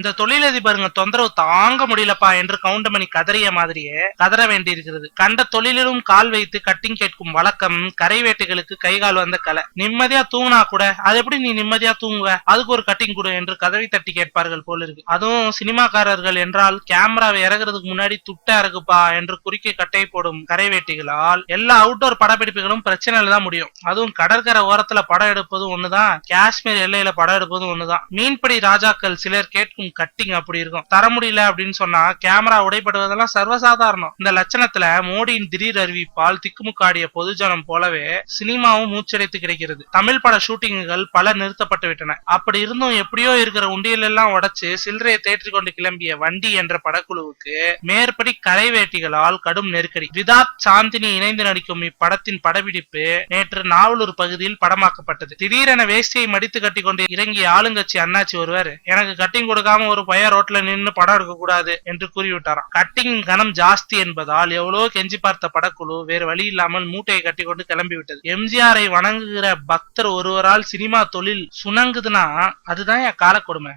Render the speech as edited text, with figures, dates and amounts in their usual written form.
இந்த தொழிலதிபருங்க தொந்தரவு தாங்க முடியலப்பா என்று கவுண்டமணி கதறிய மாதிரியே கதற வேண்டியிருக்கிறது. கண்ட தொழிலிலும் கால் வைத்து கட்டிங் கேட்கும் வழக்கம் கரை வேட்டைகளுக்கு கைகால் வந்த கலை. நிம்மதியா தூங்கினா கூட அது எப்படி நீ நிம்மதியா தூங்குவ, அதுக்கு ஒரு கட்டிங் கொடு என்று கதவி தட்டி கேட்பார்கள் போல இருக்கு. அதுவும் சினிமாக்காரர்கள் என்றால் கேமராவை இறங்குறதுக்கு முன்னாடி துட்டா இருக்குப்பா என்று குறுக்கே கட்டை போடும் கரை வேட்டிகளால் எல்லா அவுட்டோர் படப்பிடிப்புகளும் பிரச்சனையில தான் முடியும். அதுவும் கடற்கரை ஓரத்துல படம் எடுப்பது ஒண்ணுதான், காஷ்மீர் எல்லையில படம் எடுப்பது ஒண்ணுதான். மீன்பிடி ராஜாக்கள் சிலர் கேட்கும் கட்டிங் அப்படி இருக்கும். தர முடியல அப்படின்னு சொன்னா கேமரா உடைப்படுவதெல்லாம் சர்வசாதாரணம். இந்த லட்சணத்துல மோடியின் திடீர் அறிவிப்பால் திக்குமுக்காடிய பொதுஜனம் போலவே சினிமாவும் மூச்சடைத்து கிடைக்கிறது. தமிழ் பட ஷூட்டிங்குகள் பல நிறுத்தப்பட்டு விட்டன. அப்படி இருந்தும் எப்படியோ இருக்கிற உண்டியல் எல்லாம் உடைச்சு சில்லறையை தேற்றிக் கொண்டு கிளம்பிய வண்டி என்ற படக்குழுவுக்கு மேற்படி கரை வேட்டிகளால் கடும் நெருக்கடி. விதாத் சாந்தினி இணைந்து நடிக்கும் இப்படத்தின் படப்பிடிப்பு நேற்று நாவலூர் பகுதியில் படமாக்கப்பட்டது. திடீரென வேஷ்டியை மடித்து கட்டி கொண்டு இறங்கிய ஆளுங்கட்சி அண்ணாச்சி ஒருவர் எனக்கு கட்டிங் கொடுக்காம ஒரு பைய ரோட்ல நின்று படம் எடுக்க கூடாது என்று கூறிவிட்டாராம். கட்டிங் கனம் ஜாஸ்தி என்பதால் எவ்வளோ கெஞ்சி பார்த்த படக்குழு வேறு வழி இல்லாமல் மூட்டையை கட்டி கொண்டு கிளம்பிவிட்டது. எம்ஜிஆரை வணங்குகிற பக்தர் ஒருவரால் சினிமா தொழில் சுணங்குதுன்னா அதுதான் என் கால கொடுமை.